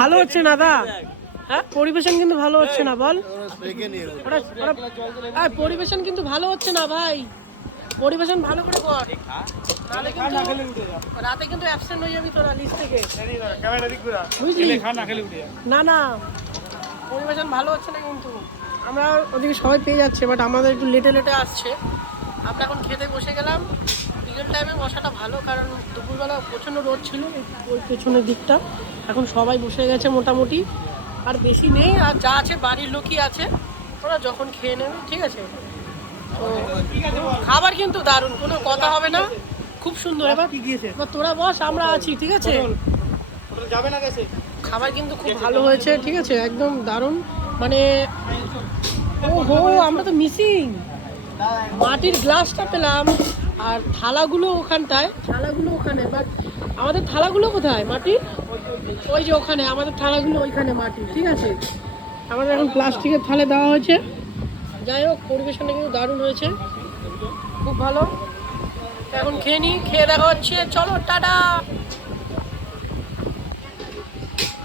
ভালো হচ্ছে না দা, হ্যাঁ পরিবেশন কিন্তু ভালো হচ্ছে না বল। পরিবেশন কিন্তু ভালো হচ্ছে না ভাই, পরিবেশন ভালো করে কর, নাহলে কিন্তু রাতে কিন্তু অ্যাবসেন্ট হয়ে যাবি তোরা লিস্ট থেকে, বুঝলি? না না পরিবেশন ভালো হচ্ছে না কিন্তু, আমরা ওদিকে সবাই পেয়ে যাচ্ছে বাট আমাদের একটু লেটে লেটে আসছে। আমরা এখন খেতে বসে গেলাম, বিকেল টাইমে বসাটা ভালো কারণ দুপুরবেলা প্রচণ্ড রোদ ছিল ওই পেছনের দিকটা, এখন সবাই বসে গেছে মোটামুটি, আর বেশি নেই, আর যা আছে বাড়ির লোকই আছে, ওরা যখন খেয়ে নেবে ঠিক আছে। তো খাবার কিন্তু দারুণ, কোনো কথা হবে না, খুব সুন্দর। এবার তোরা বস, আমরা আছি ঠিক আছে। খাবার কিন্তু খুব ভালো হয়েছে ঠিক আছে, একদম দারুণ, মানে ও হো আমরা তো মিসিং মাটির গ্লাসটা পেলাম, আর থালাগুলো ওখানটায়, থালাগুলো ওখানে, বাট আমাদের থালাগুলো কোথায় মাটির, ওই যে ওখানে আমাদের থালাগুলো ওইখানে মাটি, ঠিক আছে। আমাদের এখন প্লাস্টিকের থালে দেওয়া হয়েছে। যাই হোক পরিবেশনটা কিন্তু দারুণ হয়েছে, খুব ভালো। এখন খেয়ে নিই, খেয়ে দেখা হচ্ছে, চলো টাটা।